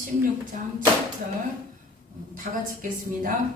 16장 7절 다 같이 읽겠습니다.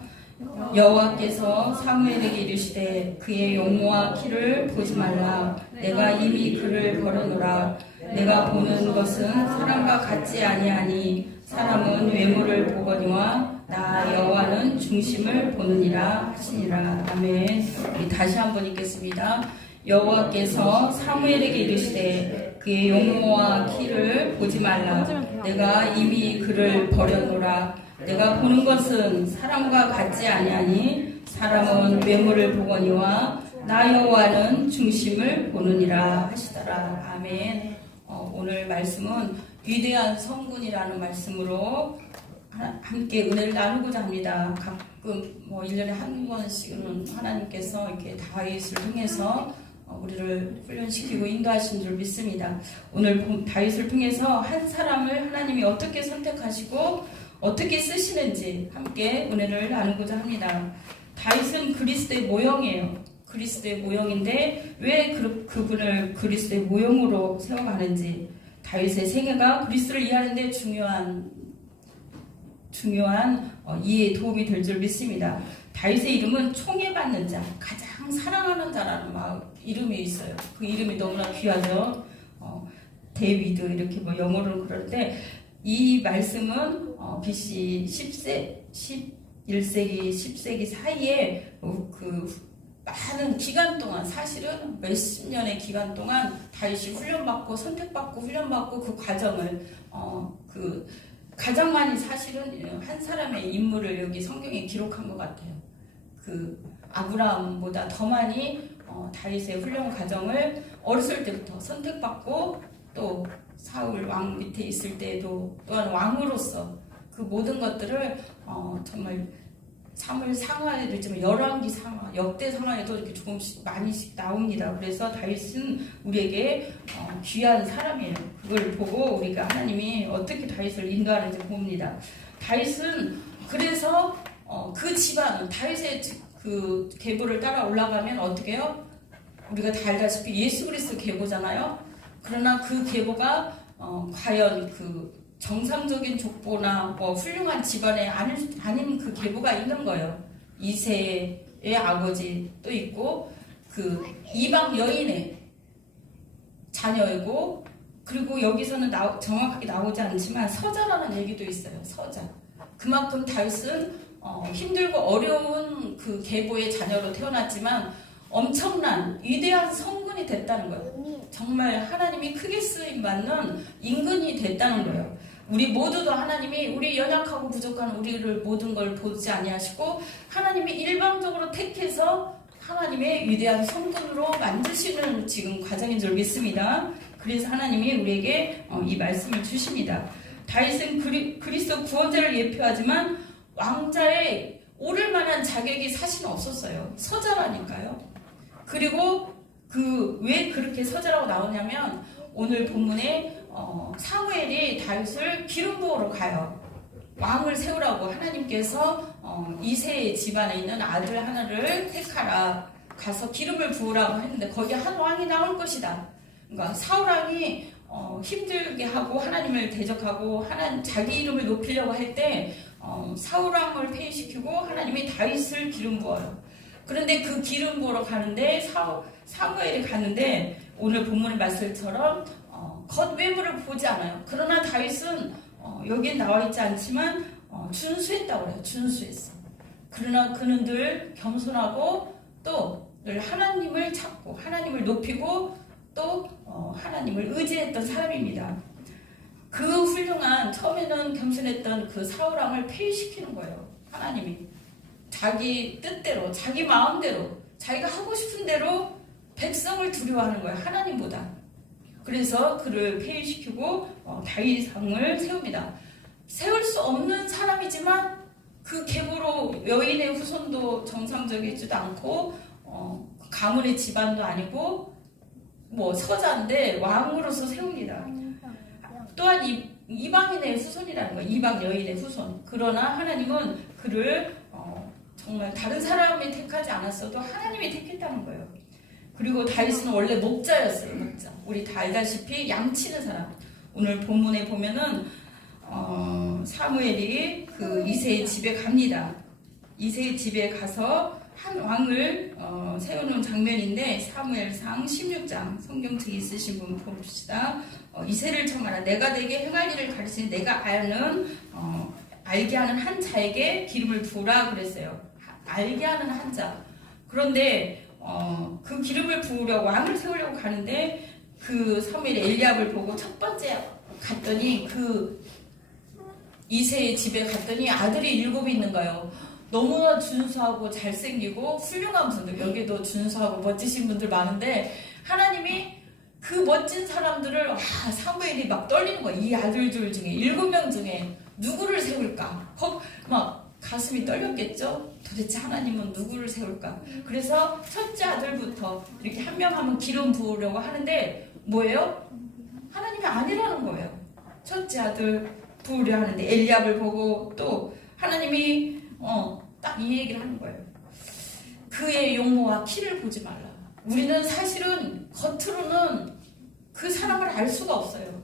여호와께서 사무엘에게 이르시되 그의 용모와 키를 보지 말라. 내가 이미 그를 버려놓으라. 내가 보는 것은 사람과 같지 아니하니 사람은 외모를 보거니와 나 여호와는 중심을 보느니라 하시니라. 아멘. 우리 다시 한번 읽겠습니다. 여호와께서 사무엘에게 이르시되 그의 용모와 키를 보지 말라. 내가 이미 그를 버려놓으라. 내가 보는 것은 사람과 같지 아니하니 사람은 외모를 보거니와 나 여호와는 중심을 보느니라 하시더라. 아멘. 오늘 말씀은 위대한 성군이라는 말씀으로 함께 은혜를 나누고자 합니다. 가끔 1년에 한 번씩은 하나님께서 이렇게 다윗을 통해서 우리를 훈련시키고 인도하신 줄 믿습니다. 오늘 다윗을 통해서 한 사람을 하나님이 어떻게 선택하시고 어떻게 쓰시는지 함께 은혜를 나누고자 합니다. 다윗은 그리스도의 모형이에요. 그리스도의 모형인데 왜 그분을 그리스도의 모형으로 세워가는지, 다윗의 생애가 그리스도를 이해하는 데 중요한 이해에 도움이 될 줄 믿습니다. 다윗의 이름은 총애받는 자, 가장 사랑하는 자라는 이름이 있어요. 그 이름이 너무나 귀하죠. 데이비드 이렇게 영어로는 그런데 이 말씀은 BC 11세기 10세기 사이에 그 많은 기간 동안, 사실은 몇십 년의 기간 동안 다윗이 훈련받고 선택받고 훈련받고 그 과정을 가장 많이 사실은 한 사람의 인물을 여기 성경에 기록한 것 같아요. 그 아브라함보다 더 많이 다윗의 훈련 과정을 어렸을 때부터 선택받고 또 사울 왕 밑에 있을 때에도 또한 왕으로서 그 모든 것들을 정말 사무엘 상하에도 있지만 열왕기 상하, 역대 상하에도 이렇게 조금씩 많이씩 나옵니다. 그래서 다윗은 우리에게 귀한 사람이에요. 그걸 보고 우리가 하나님이 어떻게 다윗을 인도하는지 봅니다. 다윗은 그래서 그 집안, 다윗의 그 계보를 따라 올라가면 어떻게 해요? 우리가 다 알다시피 예수 그리스도 계보잖아요. 그러나 그 계보가 과연 그 정상적인 족보나 훌륭한 집안에 아닌 그 계보가 있는 거예요. 이새의 아버지도 있고 그 이방 여인의 자녀이고, 그리고 여기서는 정확하게 나오지 않지만 서자라는 얘기도 있어요. 서자. 그만큼 다윗은 힘들고 어려운 그 계보의 자녀로 태어났지만 엄청난 위대한 성군이 됐다는 거예요. 정말 하나님이 크게 쓰임받는 임금이 됐다는 거예요. 우리 모두도 하나님이 우리 연약하고 부족한 우리를 모든 걸 보지 아니하시고 하나님이 일방적으로 택해서 하나님의 위대한 성군으로 만드시는 지금 과정인 줄 믿습니다. 그래서 하나님이 우리에게 이 말씀을 주십니다. 다윗은 그리스도 구원자를 예표하지만 왕자에 오를 만한 자격이 사실은 없었어요. 서자라니까요. 그리고 왜 그렇게 서자라고 나오냐면 오늘 본문에 사무엘이 다윗을 기름 부으러 가요. 왕을 세우라고 하나님께서 이새의 집안에 있는 아들 하나를 택하라, 가서 기름을 부으라고 했는데 거기 한 왕이 나올 것이다. 그러니까 사울 왕이 힘들게 하고 하나님을 대적하고 자기 이름을 높이려고 할 때 사울 왕을 폐위시키고 하나님이 다윗을 기름 부어요. 그런데 그 기름 부으러 가는데 사무엘이 갔는데 오늘 본문의 말씀처럼 겉외모를 보지 않아요. 그러나 다윗은 여기에 나와 있지 않지만 준수했다고 그래요. 준수했어. 그러나 그는 늘 겸손하고 또 늘 하나님을 찾고 하나님을 높이고 또 하나님을 의지했던 사람입니다. 그 훌륭한, 처음에는 겸손했던 그 사울왕을 폐위시키는 거예요. 하나님이 자기 뜻대로, 자기 마음대로, 자기가 하고 싶은 대로 백성을 두려워하는 거예요. 하나님보다. 그래서 그를 폐위시키고 다윗왕을 세웁니다. 세울 수 없는 사람이지만 그 계보로 여인의 후손도 정상적이지도 않고 가문의 집안도 아니고 서자인데 왕으로서 세웁니다. 또한 이방인의 후손이라는 거예요. 이방 여인의 후손. 그러나 하나님은 그를 정말 다른 사람이 택하지 않았어도 하나님이 택했다는 거예요. 그리고 다윗은 원래 목자였어요. 목자. 우리 다 알다시피 양치는 사람. 오늘 본문에 보면은 사무엘이 그 이새의 집에 갑니다. 이새의 집에 가서 한 왕을 세우는 장면인데 사무엘상 16장 성경책 있으신 분 봅시다. 이새를 청하라. 내가 내게 행할 일을 가르치니 내가 알게 하는 한 자에게 기름을 부으라 그랬어요. 알게 하는 한 자. 그런데 그 기름을 부으려고 왕을 세우려고 가는데 그 사무엘이 엘리압을 보고 첫 번째 갔더니 그 이새의 집에 갔더니 아들이 7이 있는 거예요. 너무나 준수하고 잘생기고 훌륭한 분들, 여기도 준수하고 멋지신 분들 많은데 하나님이 그 멋진 사람들을 사무엘이 막 떨리는 거야. 이 아들들 중에 7명 중에 누구를 세울까? 막 가슴이 떨렸겠죠? 도대체 하나님은 누구를 세울까? 그래서 첫째 아들부터 이렇게 한 명 하면 기름 부으려고 하는데 뭐예요? 하나님이 아니라는 거예요. 첫째 아들 부으려 하는데 엘리압을 보고 또 하나님이 딱 이 얘기를 하는 거예요. 그의 용모와 키를 보지 말라. 우리는 사실은 겉으로는 그 사람을 알 수가 없어요.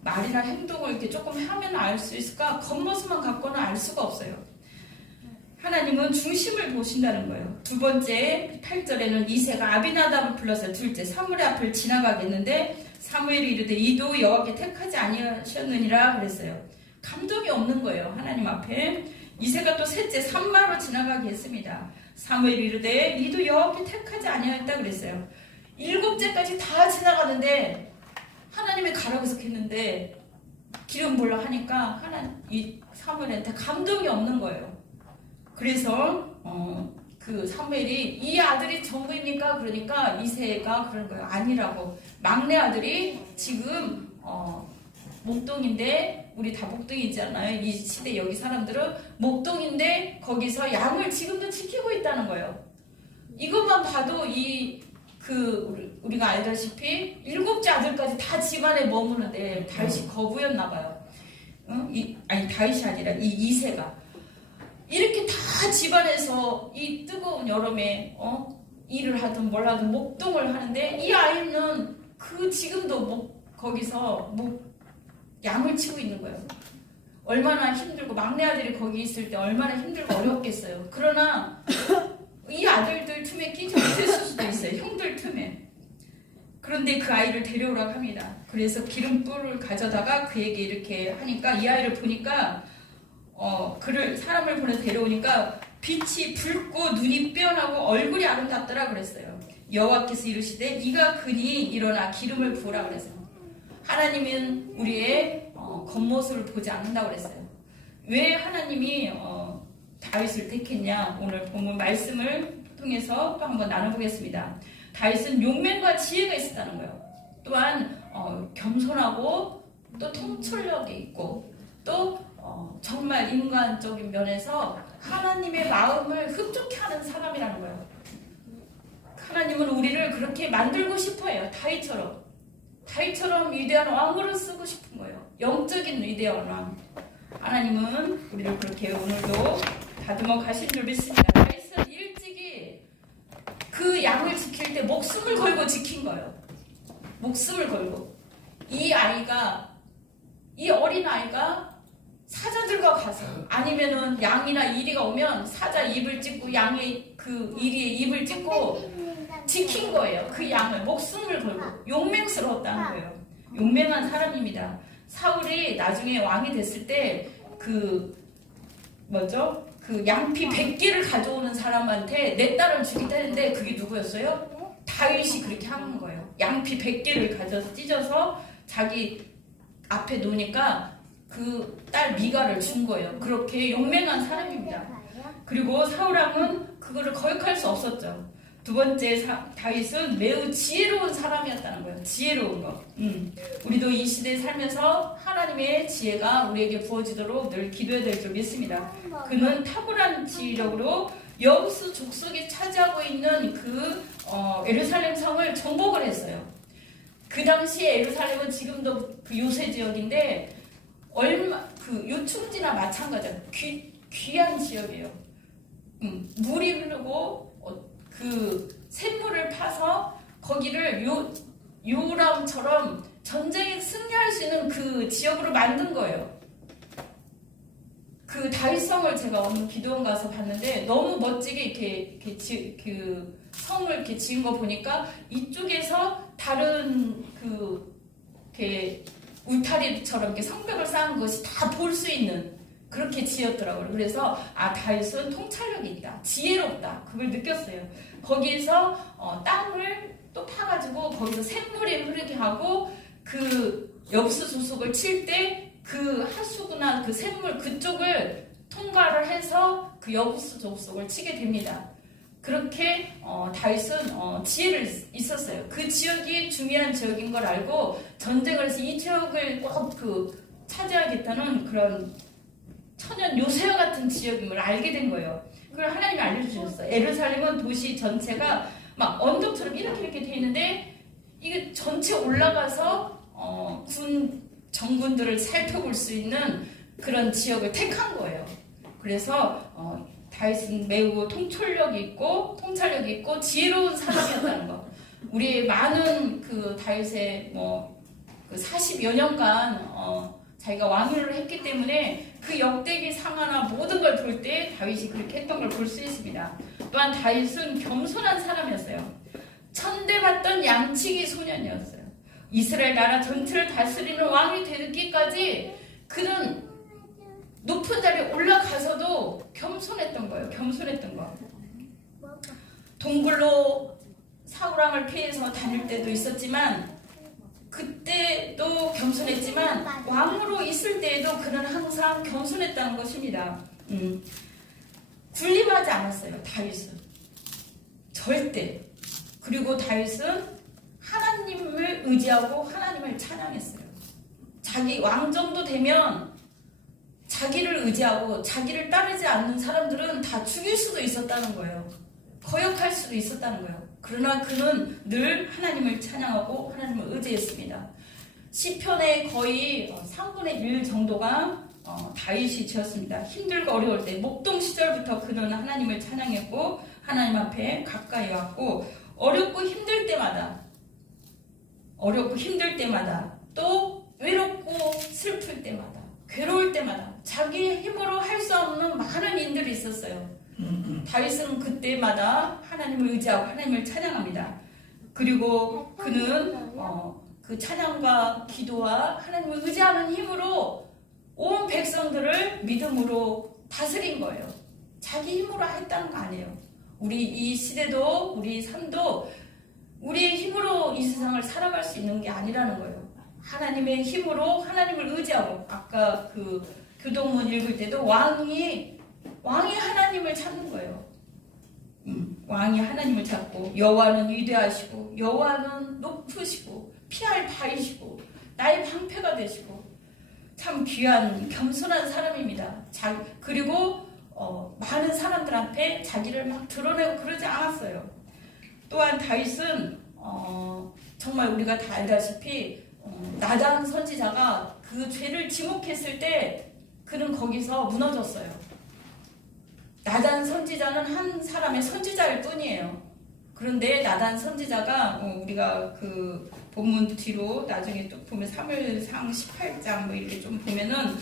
말이나 행동을 이렇게 조금 하면 알 수 있을까? 겉모습만 갖고는 알 수가 없어요. 하나님은 중심을 보신다는 거예요. 두 번째 8절에는 이새가 아비나답을 불러서 둘째 사무엘 앞을 지나가겠는데 사무엘이 이르되 이도 여호와께 택하지 아니하셨느니라 그랬어요. 감동이 없는 거예요. 하나님 앞에. 이새가 또 셋째 산마로 지나가게 했습니다. 사무엘이 이르되 이도 여호와께 택하지 아니하였다 그랬어요. 7째까지 다 지나가는데 하나님이 가라고 했는데 기름 부으려 하니까 이 사무엘한테 감동이 없는 거예요. 그래서 그 사무엘이 이 아들이 전부입니까? 그러니까 이새가 그런 거예요. 아니라고. 막내 아들이 지금 목동인데 우리 다 목동이잖아요. 이 시대 여기 사람들은 목동인데 거기서 양을 지금도 지키고 있다는 거예요. 이것만 봐도 우리가 알다시피 7째 아들까지 다 집안에 머무는데 다윗이 거부였나 봐요. 다윗이 아니라 이 이새가 이렇게 다 집안에서 이 뜨거운 여름에 일을 하든 뭘 하든 목동을 하는데 이 아이는 지금도 거기서 양을 치고 있는 거예요. 얼마나 힘들고 막내 아들이 거기 있을 때 얼마나 힘들고 어렵겠어요. 그러나 이 아들들 틈에 끼지 못했을 수도 있어요. 형들 틈에. 그런데 그 아이를 데려오라고 합니다. 그래서 기름불을 가져다가 그에게 이렇게 하니까 이 아이를 보니까 사람을 보내서 데려오니까 빛이 붉고 눈이 빼어나고 얼굴이 아름답더라 그랬어요. 여호와께서 이르시되 네가 그니 일어나 기름을 부으라 그랬어요. 하나님은 우리의 겉모습을 보지 않는다고 그랬어요. 왜 하나님이 다윗을 택했냐? 오늘 본문 말씀을 통해서 또 한번 나눠보겠습니다. 다윗은 용맹과 지혜가 있었다는 거예요. 또한 겸손하고 또 통찰력이 있고 또 정말 인간적인 면에서 하나님의 마음을 흡족해 하는 사람이라는 거예요. 하나님은 우리를 그렇게 만들고 싶어해요. 다윗처럼 위대한 왕으로 쓰고 싶은 거예요. 영적인 위대한 왕. 하나님은 우리를 그렇게 오늘도 다듬어 가신 줄 믿습니다. 다윗은 일찍이 그 양을 지킬 때 목숨을 걸고 지킨 거예요. 목숨을 걸고. 이 어린 아이가 사자들과 가서 아니면은 양이나 이리가 오면 사자 입을 찢고 양의 그 이리의 입을 찢고 지킨 거예요. 그 양을 목숨을 걸고 용맹스러웠다는 거예요. 용맹한 사람입니다. 사울이 나중에 왕이 됐을 때 그 양피 100개를 가져오는 사람한테 내 딸을 주겠다 했는데 그게 누구였어요? 다윗이 그렇게 하는 거예요. 양피 100개를 가져서 찢어서 자기 앞에 놓으니까 그 딸 미가를 준 거예요. 그렇게 용맹한 사람입니다. 그리고 사울왕은 그거를 거역할 수 없었죠. 두 번째 다윗은 매우 지혜로운 사람이었다는 거예요. 지혜로운 거. 우리도 이 시대에 살면서 하나님의 지혜가 우리에게 부어지도록 늘 기도해야 될 줄 믿습니다. 그는 탁월한 지휘력으로 여부수 족속이 차지하고 있는 예루살렘 성을 정복을 했어요. 그 당시에 예루살렘은 지금도 그 요새 지역인데 요충지나 마찬가지예요. 귀한 지역이에요. 물이 흐르고 샘물을 파서 거기를 요람처럼 전쟁에 승리할 수 있는 그 지역으로 만든 거예요. 그 다윗성을 제가 어느 기도원 가서 봤는데 너무 멋지게 그 성을 이렇게 지은 거 보니까 이쪽에서 다른 이렇게 울타리처럼 이렇게 성벽을 쌓은 것이 다 볼 수 있는 그렇게 지었더라고요. 그래서 다윗은 통찰력이 있다, 지혜롭다, 그걸 느꼈어요. 거기에서 땅을 또 파가지고 거기서 샘물이 흐르게 하고 그 여부수족을 칠 때 그 하수구나 그 샘물 그쪽을 통과를 해서 그 여부수족을 치게 됩니다. 그렇게 다윗은 지혜를 있었어요. 그 지역이 중요한 지역인 걸 알고 전쟁을 해서 이 지역을 꼭 차지하겠다는 그런 천연 요새와 같은 지역임을 알게 된 거예요. 그걸 하나님이 알려주셨어요. 예루살렘은 도시 전체가 막 언덕처럼 이렇게 돼 있는데 이게 전체 올라가서 정군들을 살펴볼 수 있는 그런 지역을 택한 거예요. 그래서 다윗은 매우 통찰력이 있고 지혜로운 사람이었다는 거. 우리 많은 그 다윗의 그 40여 년간 자기가 왕위를 했기 때문에 그 역대기 상하나 모든 걸 볼 때 다윗이 그렇게 했던 걸 볼 수 있습니다. 또한 다윗은 겸손한 사람이었어요. 천대받던 양치기 소년이었어요. 이스라엘 나라 전체를 다스리는 왕이 되기까지 그는 높은 자리에 올라가서도 겸손했던 거예요. 겸손했던 거. 동굴로 사울왕을 피해서 다닐 때도 있었지만 그때도 겸손했지만 왕으로 있을 때에도 그는 항상 겸손했다는 것입니다. 군림하지 않았어요. 다윗은 절대. 그리고 다윗은 하나님을 의지하고 하나님을 찬양했어요. 자기 왕 정도 되면 자기를 의지하고 자기를 따르지 않는 사람들은 다 죽일 수도 있었다는 거예요. 거역할 수도 있었다는 거예요. 그러나 그는 늘 하나님을 찬양하고 하나님을 의지했습니다. 시편의 거의 3분의 1 정도가 다윗이 지었습니다. 힘들고 어려울 때 목동 시절부터 그는 하나님을 찬양했고 하나님 앞에 가까이 왔고 어렵고 힘들 때마다 또 외롭고 슬플 때마다 괴로울 때마다 자기 힘으로 할 수 없는 많은 일들이 있었어요. 다윗은 그때마다 하나님을 의지하고 하나님을 찬양합니다. 그리고 그는 그 찬양과 기도와 하나님을 의지하는 힘으로 온 백성들을 믿음으로 다스린 거예요. 자기 힘으로 했다는 거 아니에요. 우리 이 시대도 우리 삶도 우리의 힘으로 이 세상을 살아갈 수 있는 게 아니라는 거예요. 하나님의 힘으로 하나님을 의지하고 아까 그 교동문 읽을 때도 왕이 하나님을 찾는 거예요. 왕이 하나님을 찾고 여호와는 위대하시고 여호와는 높으시고 피할 바이시고 나의 방패가 되시고 참 귀한 겸손한 사람입니다. 그리고 많은 사람들 앞에 자기를 막 드러내고 그러지 않았어요. 또한 다윗은 정말 우리가 다 알다시피 나단 선지자가 그 죄를 지목했을 때 그는 거기서 무너졌어요. 나단 선지자는 한 사람의 선지자일 뿐이에요. 그런데 나단 선지자가 우리가 그 본문 뒤로 나중에 또 보면 사무엘상 18장 뭐 이렇게 좀 보면은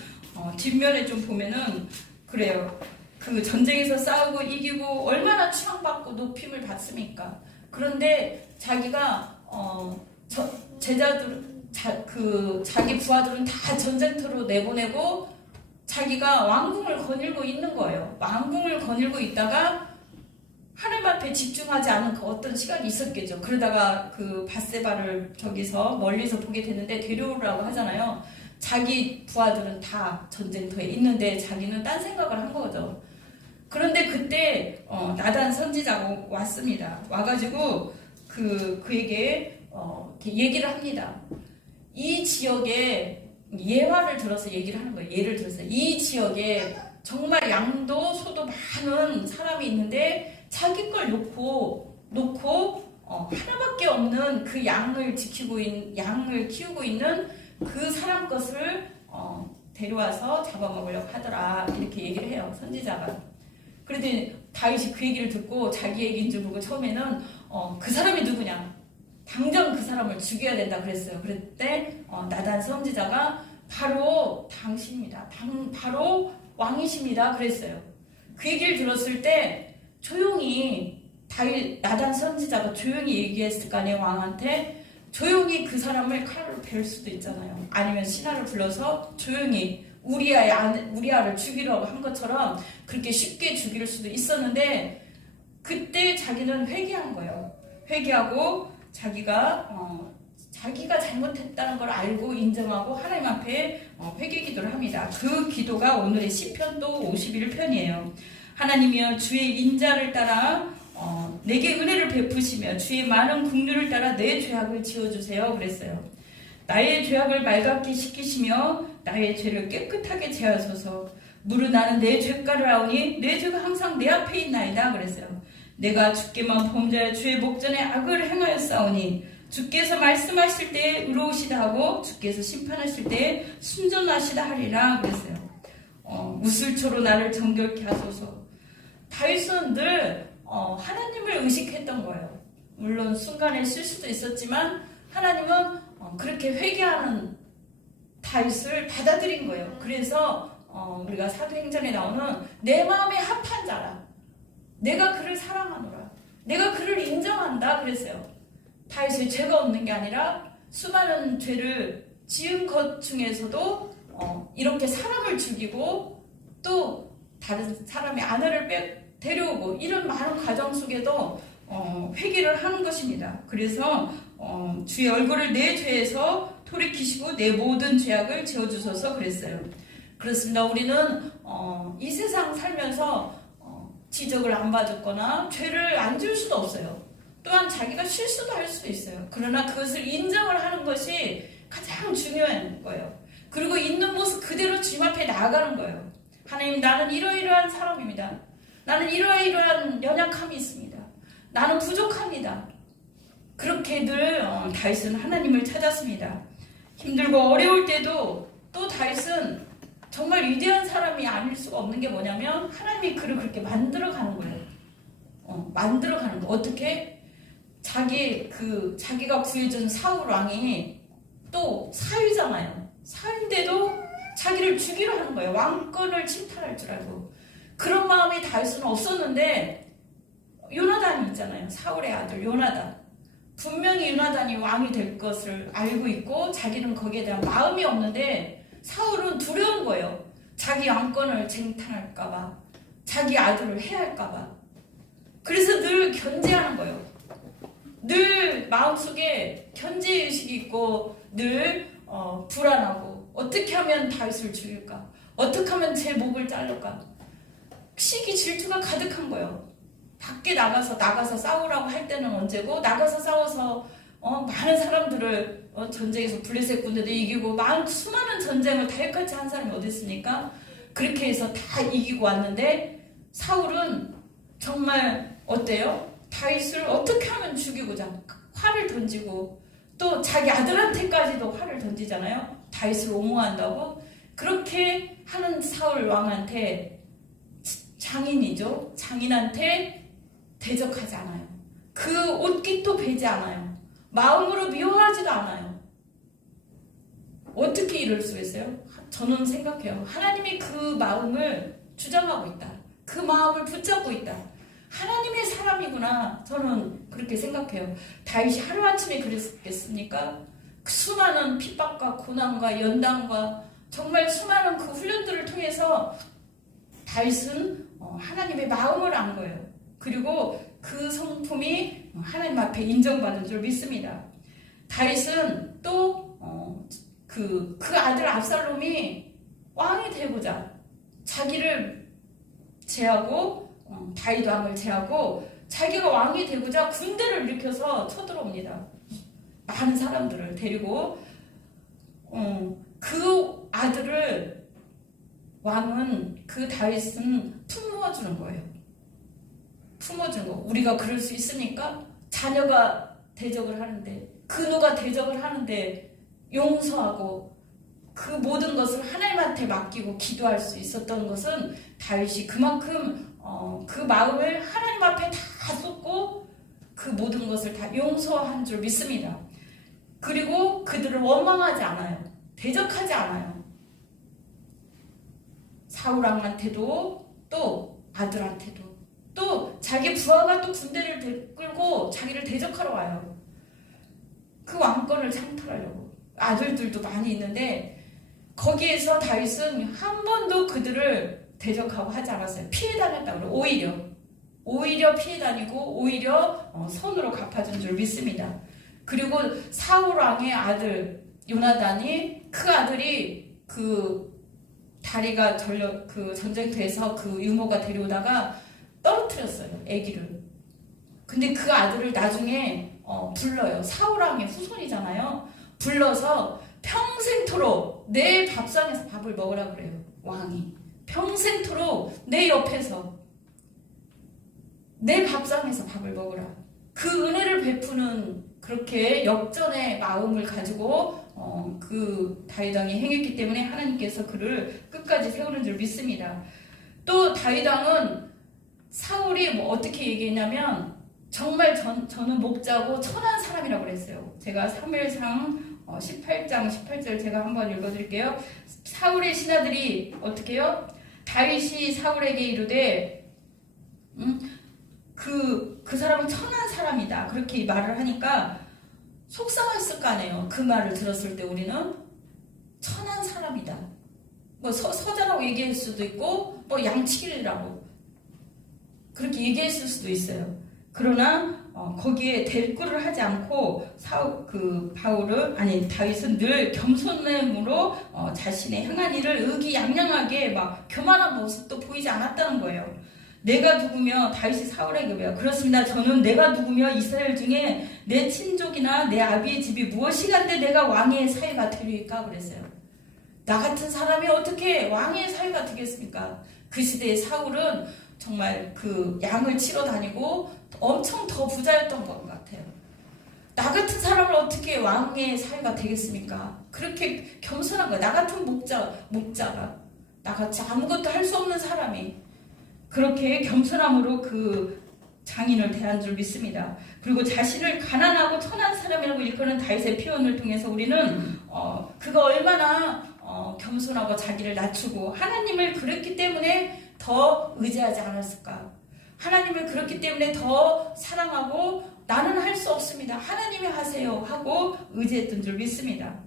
뒷면에 좀 보면은 그래요. 그 전쟁에서 싸우고 이기고 얼마나 추앙받고 높임을 받습니까? 그런데 자기가 자기 부하들은 다 전쟁터로 내보내고 자기가 왕궁을 거닐고 있는 거예요. 왕궁을 거닐고 있다가 하나님 앞에 집중하지 않은 그 어떤 시간이 있었겠죠. 그러다가 그 밧세바를 저기서 멀리서 보게 됐는데 데려오라고 하잖아요. 자기 부하들은 다 전쟁터에 있는데 자기는 딴 생각을 한 거죠. 그런데 그때 나단 선지자가 왔습니다. 와가지고 그에게 이렇게 얘기를 합니다. 이 지역에 예화를 들어서 얘기를 하는 거예요. 예를 들어서 이 지역에 정말 양도 소도 많은 사람이 있는데 자기 걸 놓고 하나밖에 없는 그 양을 키우고 있는 그 사람 것을 데려와서 잡아먹으려고 하더라. 이렇게 얘기를 해요. 선지자가. 그런데 다윗이 그 얘기를 듣고 자기 얘기인 줄 보고 처음에는 그 사람이 누구냐? 당장 그 사람을 죽여야 된다 그랬어요. 그랬을 때 나단 선지자가 바로 당신입니다. 바로 왕이십니다. 그랬어요. 그 얘기를 들었을 때 조용히 나단 선지자가 조용히 얘기했을 거 아니에요. 왕한테 조용히 그 사람을 칼로 벨 수도 있잖아요. 아니면 신하를 불러서 조용히 우리아를 죽이려고 한 것처럼 그렇게 쉽게 죽일 수도 있었는데 그때 자기는 회개한 거예요. 회개하고 자기가 잘못했다는 걸 알고 인정하고 하나님 앞에 회개 기도를 합니다. 그 기도가 오늘의 시편 또 51편이에요. 하나님이여 주의 인자를 따라 내게 은혜를 베푸시며 주의 많은 긍휼을 따라 내 죄악을 지워주세요. 그랬어요. 나의 죄악을 맑게 씻기시며 나의 죄를 깨끗하게 제하소서. 무릇 나는 내 죄가를 아오니 내 죄가 항상 내 앞에 있나이다. 그랬어요. 내가 주께만 범죄하여 주의 목전에 악을 행하였사오니 주께서 말씀하실 때 의로우시다 하고 주께서 심판하실 때 순전하시다 하리라. 그랬어요. 우슬초로 나를 정결케 하소서. 다윗은 늘 하나님을 의식했던 거예요. 물론 순간에 실수도 있었지만 하나님은 그렇게 회개하는 다윗을 받아들인 거예요. 그래서 우리가 사도행전에 나오는 내 마음에 합한 자라. 내가 그를 사랑하노라. 내가 그를 인정한다. 그랬어요. 다윗의 죄가 없는 게 아니라 수많은 죄를 지은 것 중에서도 이렇게 사람을 죽이고 또 다른 사람의 아내를 데려오고 이런 많은 과정 속에도 회개를 하는 것입니다. 그래서 주의 얼굴을 내 죄에서 돌이키시고 내 모든 죄악을 지워주셔서 그랬어요. 그렇습니다. 우리는 이 세상 살면서 지적을 안 받았거나 죄를 안 지을 수도 없어요. 또한 자기가 실수도 할 수도 있어요. 그러나 그것을 인정을 하는 것이 가장 중요한 거예요. 그리고 있는 모습 그대로 주님 앞에 나아가는 거예요. 하나님, 나는 이러이러한 사람입니다. 나는 이러이러한 연약함이 있습니다. 나는 부족합니다. 그렇게 늘 다윗은 하나님을 찾았습니다. 힘들고 어려울 때도 또 다윗은 정말 위대한 사람이 아닐 수가 없는 게 뭐냐면 하나님이 그를 그렇게 만들어가는 거예요. 만들어가는 거. 어떻게? 자기가 구해준 사울 왕이 또 사위잖아요. 사위인데도 자기를 죽이려 하는 거예요. 왕권을 침탈할 줄 알고. 그런 마음이 다윗은 없었는데 요나단이 있잖아요. 사울의 아들 요나단. 분명히 요나단이 왕이 될 것을 알고 있고 자기는 거기에 대한 마음이 없는데 사울은 두려운 거예요. 자기 왕권을 쟁탈할까봐, 자기 아들을 해할까봐. 그래서 늘 견제하는 거예요. 늘 마음속에 견제의식이 있고 늘 불안하고 어떻게 하면 다윗을 죽일까? 어떻게 하면 제 목을 자를까? 시기 질투가 가득한 거예요. 밖에 나가서 싸우라고 할 때는 언제고 나가서 싸워서 많은 사람들을 전쟁에서 블레셋 군대도 이기고 수많은 전쟁을 다윗같이 한 사람이 어디 있습니까? 그렇게 해서 다 이기고 왔는데 사울은 정말 어때요? 다윗을 어떻게 하면 죽이고자 활을 던지고 또 자기 아들한테까지도 활을 던지잖아요. 다윗을 옹호한다고. 그렇게 하는 사울 왕한테 장인이죠. 장인한테 대적하지 않아요. 그 옷깃도 베지 않아요. 마음으로 미워하지도 않아요. 어떻게 이럴 수 있어요? 저는 생각해요. 하나님이 그 마음을 주장하고 있다. 그 마음을 붙잡고 있다. 하나님의 사람이구나. 저는 그렇게 생각해요. 다윗이 하루아침에 그랬겠습니까? 수많은 핍박과 고난과 연단과 정말 수많은 그 훈련들을 통해서 다윗은 하나님의 마음을 안 거예요. 그리고 그 성품이 하나님 앞에 인정받은 줄 믿습니다. 다윗은 또 그 아들 압살롬이 왕이 되고자 자기를 제하고 다윗 왕을 제하고 자기가 왕이 되고자 군대를 일으켜서 쳐들어옵니다. 많은 사람들을 데리고 그 아들을 왕은 그 다윗은 품어주는 거예요. 품어주는 거. 우리가 그럴 수 있습니까? 자녀가 대적을 하는데 근호가 대적을 하는데 용서하고 그 모든 것을 하나님한테 맡기고 기도할 수 있었던 것은 다윗이 그만큼 그 마음을 하나님 앞에 다 쏟고 그 모든 것을 다 용서한 줄 믿습니다. 그리고 그들을 원망하지 않아요. 대적하지 않아요. 사울왕한테도 또 아들한테도 또 자기 부하가 또 군대를 끌고 자기를 대적하러 와요. 그 왕권을 창탈하려고. 아들들도 많이 있는데 거기에서 다윗은 한 번도 그들을 대적하고 하지 않았어요. 피해 다녔다고 그래요. 오히려 피해 다니고 오히려 선으로 갚아준 줄 믿습니다. 그리고 사울왕의 아들 요나단이 그 아들이 그 다리가 그 전쟁터에서 그 유모가 데려오다가 떨어뜨렸어요. 아기를. 근데 그 아들을 나중에 불러요. 사울왕의 후손이잖아요. 불러서 평생토록 내 밥상에서 밥을 먹으라 그래요. 왕이 평생토록 내 옆에서 내 밥상에서 밥을 먹으라. 그 은혜를 베푸는 그렇게 역전의 마음을 가지고 그 다윗왕이 행했기 때문에 하나님께서 그를 끝까지 세우는 줄 믿습니다. 또 다윗왕은 사울이 어떻게 얘기했냐면 정말 저는 목자고 천한 사람이라고 그랬어요. 제가 사무엘상 18장 18절 제가 한번 읽어드릴게요. 사울의 신하들이 어떻게 해요? 다윗이 사울에게 이르되 그 사람은 천한 사람이다. 그렇게 말을 하니까 속상했을 거 아니에요. 그 말을 들었을 때 우리는 천한 사람이다. 서자라고 얘기할 수도 있고 양치기라고 그렇게 얘기했을 수도 있어요. 그러나 거기에 대꾸를 하지 않고 다윗은 늘 겸손함으로 자신의 행한 일을 의기양양하게 교만한 모습도 보이지 않았다는 거예요. 내가 누구며 다윗이 사울에게 왜요? 그렇습니다. 저는 내가 누구며 이스라엘 중에 내 친족이나 내 아비의 집이 무엇이간데 내가 왕의 사위가 되리까 그랬어요. 나 같은 사람이 어떻게 왕의 사위가 되겠습니까? 그 시대의 사울은 정말 그 양을 치러 다니고 엄청 더 부자였던 것 같아요. 나 같은 사람을 어떻게 왕의 사위가 되겠습니까? 그렇게 겸손한 거야. 나 같은 목자가 나같이 아무것도 할 수 없는 사람이 그렇게 겸손함으로 그 장인을 대한 줄 믿습니다. 그리고 자신을 가난하고 천한 사람이라고 일컫는 다윗의 표현을 통해서 우리는 그가 얼마나 겸손하고 자기를 낮추고 하나님을 그랬기 때문에 더 의지하지 않았을까. 하나님을 그렇기 때문에 더 사랑하고 나는 할 수 없습니다. 하나님이 하세요 하고 의지했던 줄 믿습니다.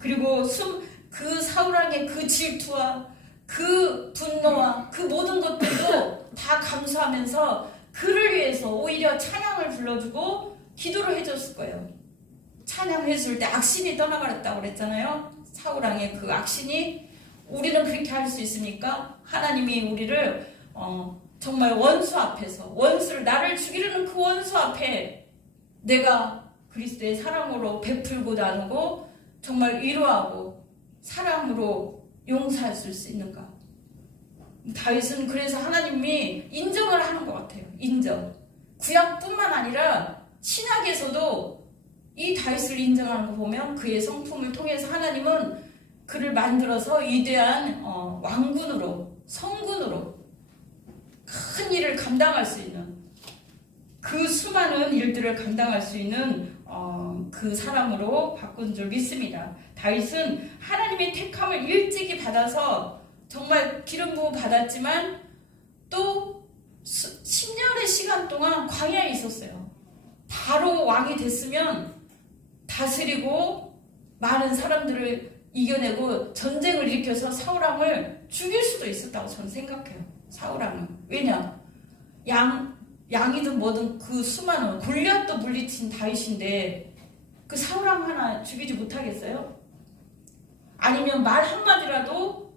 그리고 그 사울왕의 그 질투와 그 분노와 그 모든 것들도 다 감수하면서 그를 위해서 오히려 찬양을 불러주고 기도를 해줬을 거예요. 찬양했을 때 악신이 떠나가렸다고 그랬잖아요. 사울왕의 그 악신이 우리는 그렇게 할 수 있습니까? 하나님이 우리를 정말 원수 앞에서 나를 죽이려는 그 원수 앞에 내가 그리스도의 사랑으로 베풀고 나누고 정말 위로하고 사랑으로 용서할 수 있는가? 다윗은 그래서 하나님이 인정을 하는 것 같아요. 인정. 구약뿐만 아니라 신약에서도 이 다윗을 인정하는 거 보면 그의 성품을 통해서 하나님은 그를 만들어서 위대한 왕군으로 성군으로 큰 일을 감당할 수 있는 그 수많은 일들을 감당할 수 있는 그 사람으로 바꾼 줄 믿습니다. 다윗은 하나님의 택함을 일찍이 받아서 정말 기름 부음 받았지만 또 10년의 시간 동안 광야에 있었어요. 바로 왕이 됐으면 다스리고 많은 사람들을 이겨내고 전쟁을 일으켜서 사울왕을 죽일 수도 있었다고 저는 생각해요. 사울왕은. 왜냐? 양이든 뭐든 그 수많은 골리앗도 물리친 다윗인데 그 사울왕 하나 죽이지 못하겠어요? 아니면 말 한마디라도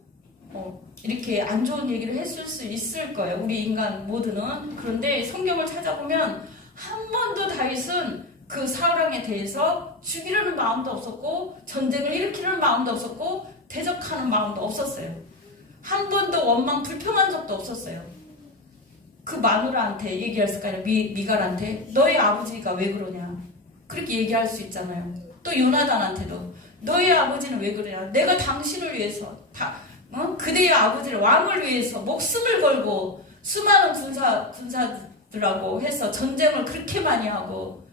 이렇게 안 좋은 얘기를 했을 수 있을 거예요. 우리 인간 모두는. 그런데 성경을 찾아보면 한 번도 다윗은 그 사울왕에 대해서 죽이려는 마음도 없었고 전쟁을 일으키려는 마음도 없었고 대적하는 마음도 없었어요. 한 번도 원망 불평한 적도 없었어요. 그 마누라한테 얘기했을까요? 미갈한테 너희 아버지가 왜 그러냐 그렇게 얘기할 수 있잖아요. 또 요나단한테도 너희 아버지는 왜 그러냐 내가 당신을 위해서 그대의 아버지를 왕을 위해서 목숨을 걸고 수많은 군사들하고 해서 전쟁을 그렇게 많이 하고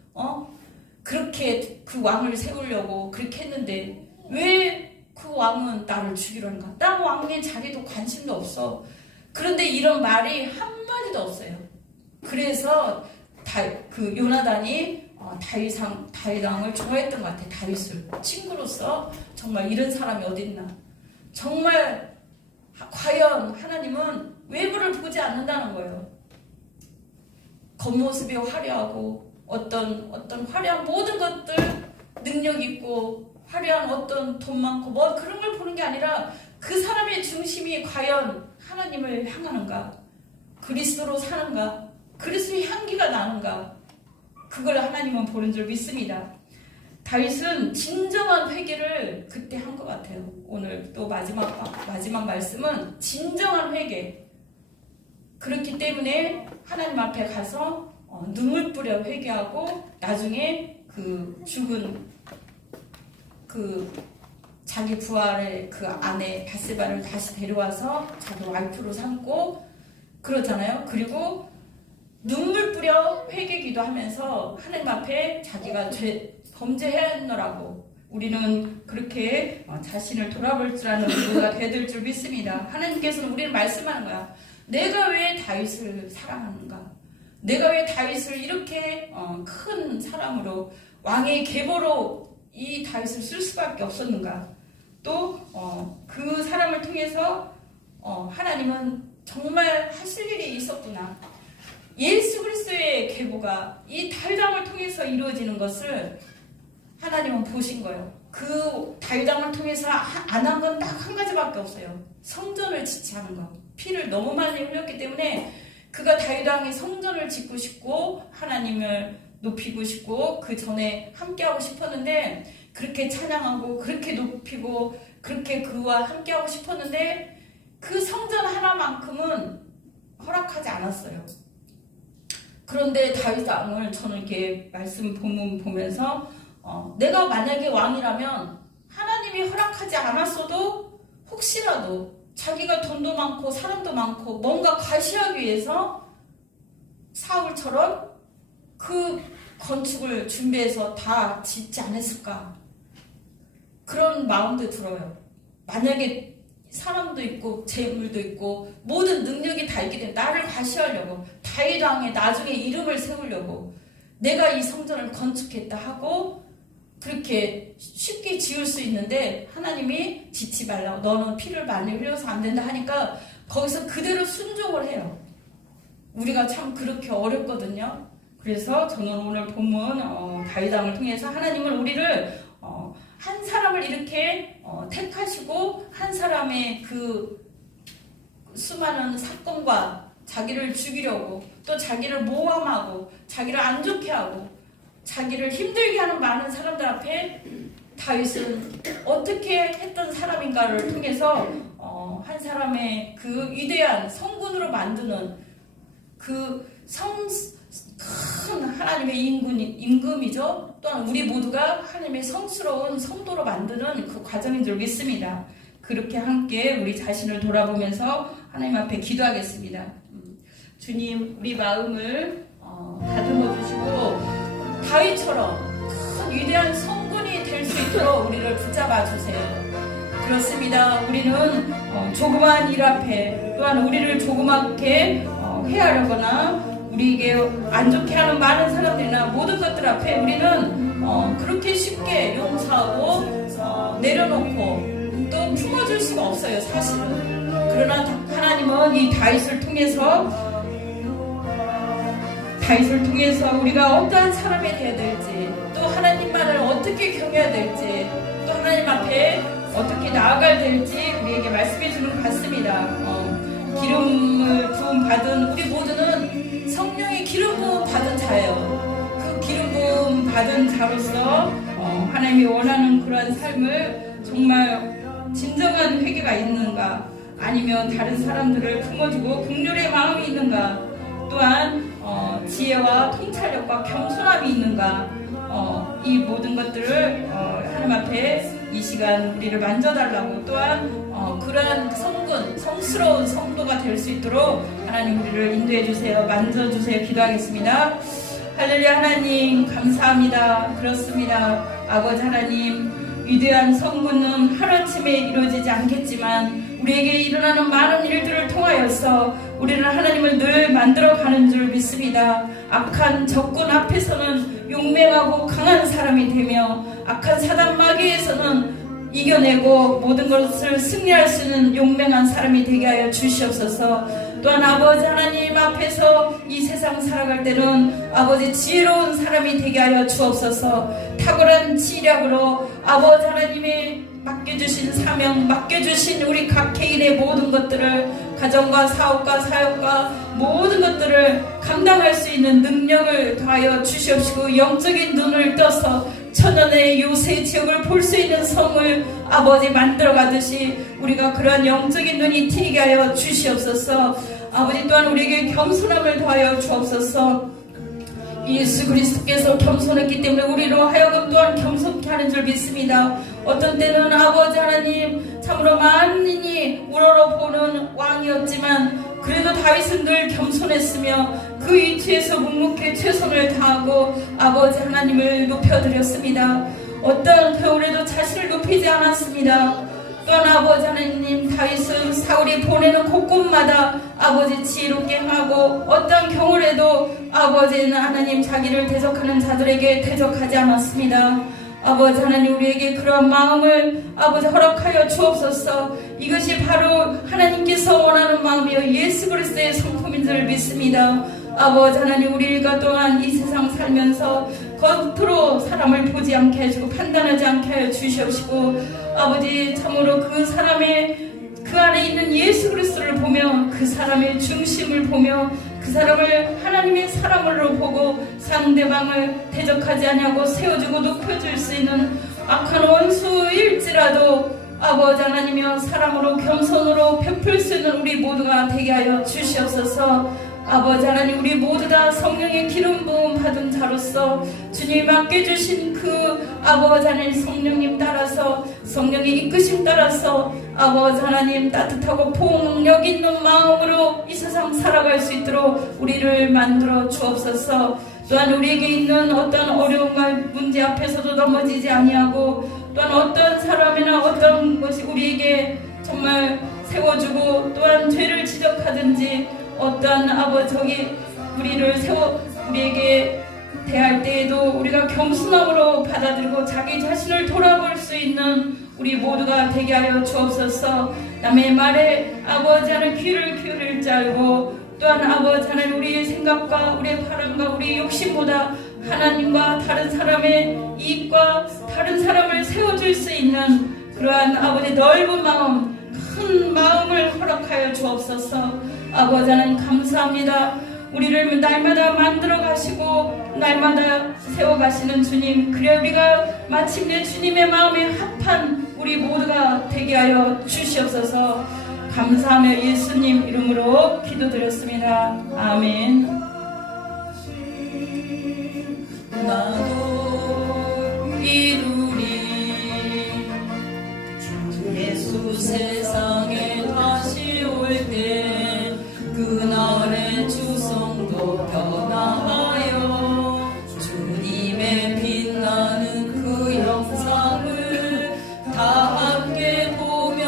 그렇게 그 왕을 세우려고 그렇게 했는데 왜 그 왕은 나를 죽이려는가? 나 왕의 자리도 관심도 없어. 그런데 이런 말이 한마디도 없어요. 그래서 그 요나단이 다윗 왕을 좋아했던 것 같아요. 다윗을 친구로서 정말 이런 사람이 어딨나. 정말 과연 하나님은 외부를 보지 않는다는 거예요. 겉모습이 화려하고 어떤 화려한 모든 것들 능력 있고 화려한 어떤 돈 많고 뭐 그런 걸 보는 게 아니라 그 사람의 중심이 과연 하나님을 향하는가, 그리스도로 사는가, 그리스도의 향기가 나는가, 그걸 하나님은 보는 줄 믿습니다. 다윗은 진정한 회개를 그때 한 것 같아요. 오늘 또 마지막 말씀은 진정한 회개. 그렇기 때문에 하나님 앞에 가서 눈물 뿌려 회개하고 나중에 그 죽은 그 자기 부하의 그 아내 바세바를 다시 데려와서 자기 와이프로 삼고 그러잖아요. 그리고 눈물 뿌려 회개기도 하면서 하나님 앞에 자기가 범죄했노라고 우리는 그렇게 자신을 돌아볼 줄 아는 우리가 되들 줄 믿습니다. 하나님께서는 우리는 말씀하는 거야. 내가 왜 다윗을 사랑하는가? 내가 왜 다윗을 이렇게 큰 사람으로 왕의 계보로 이 다윗을 쓸 수밖에 없었는가? 또 그 사람을 통해서 하나님은 정말 하실 일이 있었구나. 예수 그리스도의 계보가 이 다윗 왕을 통해서 이루어지는 것을 하나님은 보신 거예요. 그 다윗 왕을 통해서 안 한 건 딱 한 가지밖에 없어요. 성전을 지치하는 거. 피를 너무 많이 흘렸기 때문에 그가 다윗 왕이 성전을 짓고 싶고 하나님을 높이고 싶고 그 전에 함께하고 싶었는데 그렇게 찬양하고 그렇게 높이고 그렇게 그와 함께하고 싶었는데 그 성전 하나만큼은 허락하지 않았어요. 그런데 다윗 왕을 저는 이렇게 말씀 본문 보면서 내가 만약에 왕이라면 하나님이 허락하지 않았어도 혹시라도 자기가 돈도 많고 사람도 많고 뭔가 과시하기 위해서 사울처럼 그 건축을 준비해서 다 짓지 않았을까? 그런 마음도 들어요. 만약에 사람도 있고 재물도 있고 모든 능력이 다 있기 때문에 나를 과시하려고 다윗 왕의 나중에 이름을 세우려고 내가 이 성전을 건축했다 하고 그렇게 쉽게 지을 수 있는데 하나님이 짓지 말라고 너는 피를 많이 흘려서 안 된다 하니까 거기서 그대로 순종을 해요. 우리가 참 그렇게 어렵거든요. 그래서 저는 오늘 본문 다윗 왕을 통해서 하나님은 우리를 한 사람을 이렇게 택하시고 한 사람의 그 수많은 사건과 자기를 죽이려고 또 자기를 모함하고 자기를 안 좋게 하고 자기를 힘들게 하는 많은 사람들 앞에 다윗은 어떻게 했던 사람인가를 통해서 한 사람의 그 위대한 성군으로 만드는 그 큰 하나님의 임금이죠. 또한 우리 모두가 하나님의 성스러운 성도로 만드는 그 과정인 줄 믿습니다. 그렇게 함께 우리 자신을 돌아보면서 하나님 앞에 기도하겠습니다. 주님, 우리 마음을 다듬어 주시고 다윗처럼 큰 위대한 성군이 될 수 있도록 우리를 붙잡아 주세요. 그렇습니다. 우리는 조그마한 일 앞에 또한 우리를 조그맣게 해하려거나 우리에게 안 좋게 하는 많은 사람들이나 모든 것들 앞에 우리는 그렇게 쉽게 용서하고 내려놓고 또 품어줄 수가 없어요, 사실은. 그러나 하나님은 이 다윗을 통해서 우리가 어떠한 사람이 되어야 될지 또 하나님만을 어떻게 경외해야 될지 또 하나님 앞에 어떻게 나아가야 될지 우리에게 말씀해 주는 것 같습니다. 기름을 부음 받은 우리 모두는 성령의 기름 부음 받은 자예요. 그 기름 부음 받은 자로서 하나님이 원하는 그러한 삶을 정말 진정한 회개가 있는가 아니면 다른 사람들을 품어주고 긍휼의 마음이 있는가 또한 지혜와 통찰력과 겸손함이 있는가 이 모든 것들을 하나님 앞에 이 시간 우리를 만져달라고 또한 그러한 성스러운 성도가 될 수 있도록 하나님 우리를 인도해 주세요. 만져주세요. 기도하겠습니다. 할렐루야. 하나님 감사합니다. 그렇습니다. 아버지 하나님 위대한 성군은 하루아침에 이루어지지 않겠지만 우리에게 일어나는 많은 일들을 통하여서 우리는 하나님을 늘 만들어가는 줄 믿습니다. 악한 적군 앞에서는 용맹하고 강한 사람이 되며 악한 사단 마귀에서는 이겨내고 모든 것을 승리할 수 있는 용맹한 사람이 되게 하여 주시옵소서. 또한 아버지 하나님 앞에서 이 세상 살아갈 때는 아버지 지혜로운 사람이 되게 하여 주옵소서. 탁월한 지략으로 아버지 하나님이 맡겨주신 사명, 맡겨주신 우리 각 개인의 모든 것들을 가정과 사업과 사역과 모든 것들을 감당할 수 있는 능력을 더하여 주시옵시고 영적인 눈을 떠서 천연의 요새 지역을 볼 수 있는 성을 아버지 만들어 가듯이 우리가 그러한 영적인 눈이 튀게 하여 주시옵소서. 아버지 또한 우리에게 겸손함을 더하여 주옵소서. 예수 그리스도께서 겸손했기 때문에 우리로 하여금 또한 겸손케 하는 줄 믿습니다. 어떤 때는 아버지 하나님 참으로 만인이 우러러보는 왕이었지만 그래도 다윗은 늘 겸손했으며 그 위치에서 묵묵히 최선을 다하고 아버지 하나님을 높여드렸습니다. 어떤 겨울에도 자신을 높이지 않았습니다. 또한 아버지 하나님 다윗은 사울이 보내는 곳곳마다 아버지 지혜롭게 하고 어떤 경우에도 아버지는 하나님 자기를 대적하는 자들에게 대적하지 않았습니다. 아버지 하나님 우리에게 그러한 마음을 아버지 허락하여 주옵소서. 이것이 바로 하나님께서 원하는 마음이요 예수 그리스도의 성품인 줄 믿습니다. 아버지 하나님 우리가 또한 이 세상 살면서 겉으로 사람을 보지 않게 해주고 판단하지 않게 하여 주시옵시고 아버지 참으로 그 사람의 그 안에 있는 예수 그리스도를 보며 그 사람의 중심을 보며 그 사람을 하나님의 사람으로 보고 상대방을 대적하지 아니하고 세워주고 높여줄 수 있는 악한 원수일지라도 아버지 하나님이여 사람으로 겸손으로 베풀 수 있는 우리 모두가 되게 하여 주시옵소서. 아버지 하나님 우리 모두 다 성령의 기름 부음 받은 자로서 주님이 맡겨주신 그 아버지 하나님 성령님 따라서 성령의 이끄심 따라서 아버지 하나님 따뜻하고 폭력 있는 마음으로 이 세상 살아갈 수 있도록 우리를 만들어 주옵소서. 또한 우리에게 있는 어떤 어려움과 문제 앞에서도 넘어지지 아니하고 또한 어떤 사람이나 어떤 것이 우리에게 정말 세워주고 또한 죄를 지적하든지 어떤 아버지 우리를 우리에게 대할 때에도 우리가 겸손함으로 받아들이고 자기 자신을 돌아볼 수 있는 우리 모두가 되게 하여 주옵소서. 남의 말에 아버지 하나님 귀를 기울일 줄 알고 또한 아버지 하나님 우리의 생각과 우리의 바람과 우리의 욕심보다 하나님과 다른 사람의 이익과 다른 사람을 세워줄 수 있는 그러한 아버지 넓은 마음 큰 마음을 허락하여 주옵소서. 아버지 하나님 감사합니다. 우리를 날마다 만들어 가시고 날마다 세워 가시는 주님, 그래 우리가 마침내 주님의 마음에 합한 우리 모두가 되게 하여 주시옵소서. 감사하며 예수님 이름으로 기도드렸습니다. 아멘. 나도 이루리 예수 세상에 다시 올 때 그날의 주성도 변화하여 주님의 빛나는 그 영상을 다 함께 보며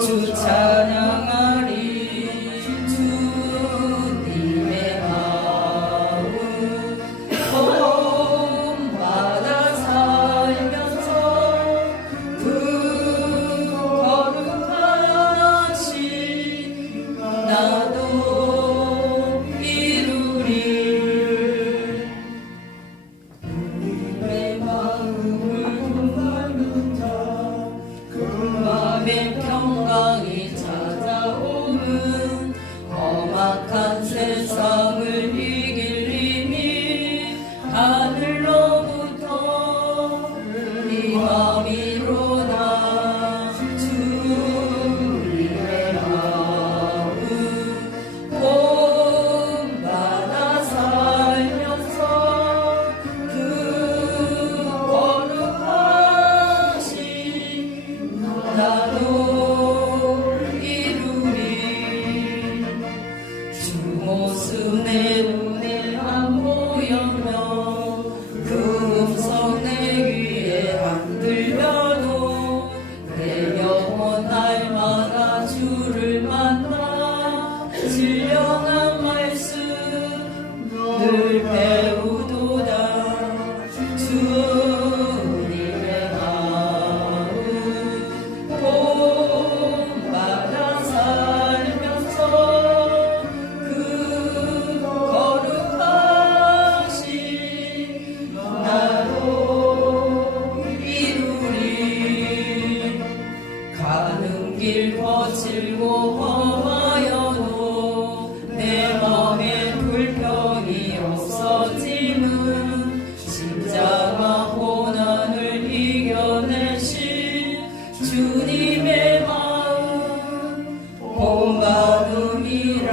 주 찬양하리. 주님의 마음 본받아 살면서 그 거룩하신 나도 이루리. 주님의 마음을 동하는 자 그 마음의 평강이 찾아오는 험악한 세상을 이길 힘이 하늘로부터 이 마음이로다. 주님의 마음 본받아 살면서 그 거룩하신 나도 이루리. 주 모습 내 눈에 안 보여며 그 음성 내 귀에 안 늘 배우도다. 주님의 마음 본받아 살면서 그 거룩하신 나로 이루리. 가는 길 거칠고 험하여도 내 맘에 불평이 없어짐은 십자가 고난을 이겨내신 주님의 마음 본받음이라.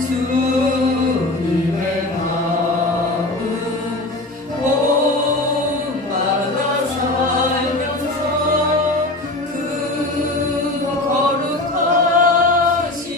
주님의 마음 본받아 살면서 그 거룩하신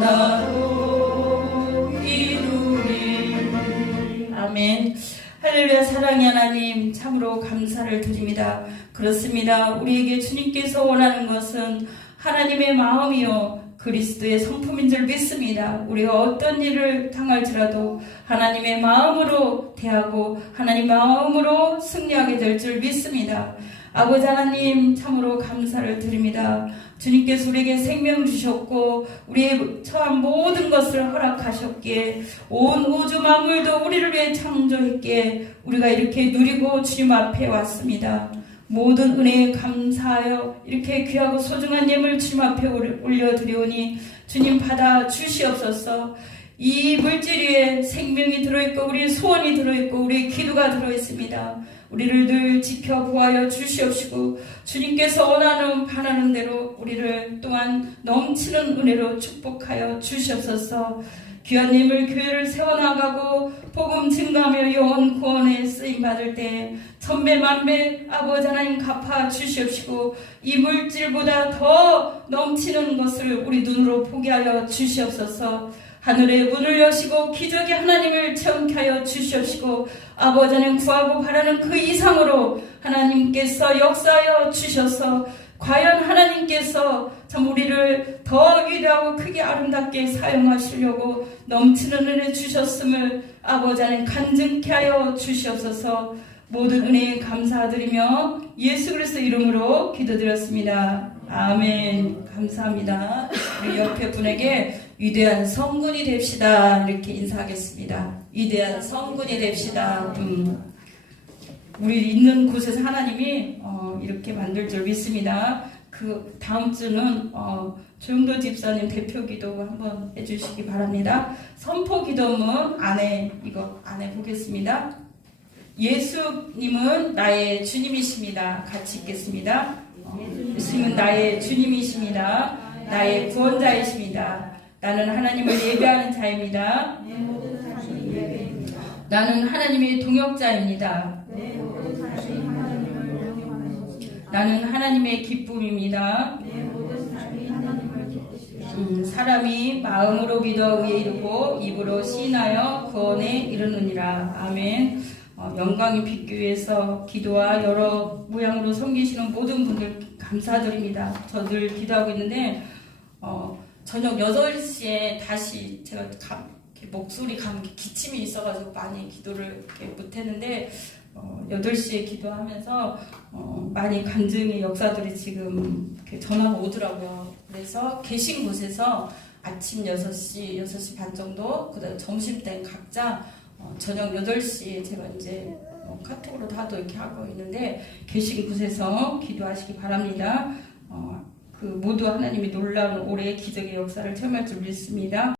나로 이루리. 아멘. 할렐루야. 사랑의 하나님, 참으로 감사를 드립니다. 그렇습니다. 우리에게 주님께서 원하는 것은 하나님의 마음이요 그리스도의 성품인 줄 믿습니다. 우리가 어떤 일을 당할지라도 하나님의 마음으로 대하고 하나님 마음으로 승리하게 될 줄 믿습니다. 아버지 하나님, 참으로 감사를 드립니다. 주님께서 우리에게 생명 주셨고 우리의 처한 모든 것을 허락하셨기에 온 우주 만물도 우리를 위해 창조했기에 우리가 이렇게 누리고 주님 앞에 왔습니다. 모든 은혜에 감사하여 이렇게 귀하고 소중한 예물 주님 앞에 올려드리오니 주님 받아 주시옵소서. 이 물질 위에 생명이 들어있고 우리의 소원이 들어있고 우리의 기도가 들어있습니다. 우리를 늘 지켜 구하여 주시옵시고 주님께서 원하는 바라는 대로 우리를 또한 넘치는 은혜로 축복하여 주시옵소서. 귀한 예물 교회를 세워나가고 복음 증가하며 영혼 구원에 쓰임받을 때 천배 만배 아버지 하나님 갚아 주시옵시고 이 물질보다 더 넘치는 것을 우리 눈으로 보게 하여 주시옵소서. 하늘의 문을 여시고 기적의 하나님을 체험케 하여 주시옵시고 아버지 하나님 구하고 바라는 그 이상으로 하나님께서 역사하여 주셔서 과연 하나님께서 참 우리를 더 위대하고 크게 아름답게 사용하시려고 넘치는 은혜 주셨음을 아버지 하나님 간증케 하여 주시옵소서. 모든 은혜에 감사드리며 예수 그리스도 이름으로 기도드렸습니다. 아멘. 감사합니다. 우리 옆에 분에게 위대한 성군이 됩시다 이렇게 인사하겠습니다. 위대한 성군이 됩시다. 우리 있는 곳에서 하나님이 이렇게 만들 줄 믿습니다. 그 다음 주는 조영도 집사님 대표 기도 한번 해주시기 바랍니다. 선포 기도문 안에 보겠습니다. 예수님은 나의 주님이십니다. 같이 읽겠습니다. 예수님은 나의 주님이십니다. 나의 구원자이십니다. 나는 하나님을 예배하는 자입니다. 나는 하나님의 동역자입니다. 나는 하나님의 기쁨입니다. 사람이 마음으로 믿어 의에 이르고 입으로 시인하여 구원에 이르느니라. 아멘. 영광이 빛기 위해서 기도와 여러 모양으로 섬기시는 모든 분들 감사드립니다. 저들 기도하고 있는데 저녁 8시에 다시 제가 목소리 감기 기침이 있어가지고 많이 기도를 못했는데 8시에 기도하면서 많이 간증의 역사들이 지금 전화가 오더라고요. 그래서 계신 곳에서 아침 6시 반 정도, 그다음 점심때 각자 저녁 8시에 제가 이제 카톡으로 다도 이렇게 하고 있는데 계신 곳에서 기도하시기 바랍니다. 그 모두 하나님이 놀라운 올해의 기적의 역사를 체험할 줄 믿습니다.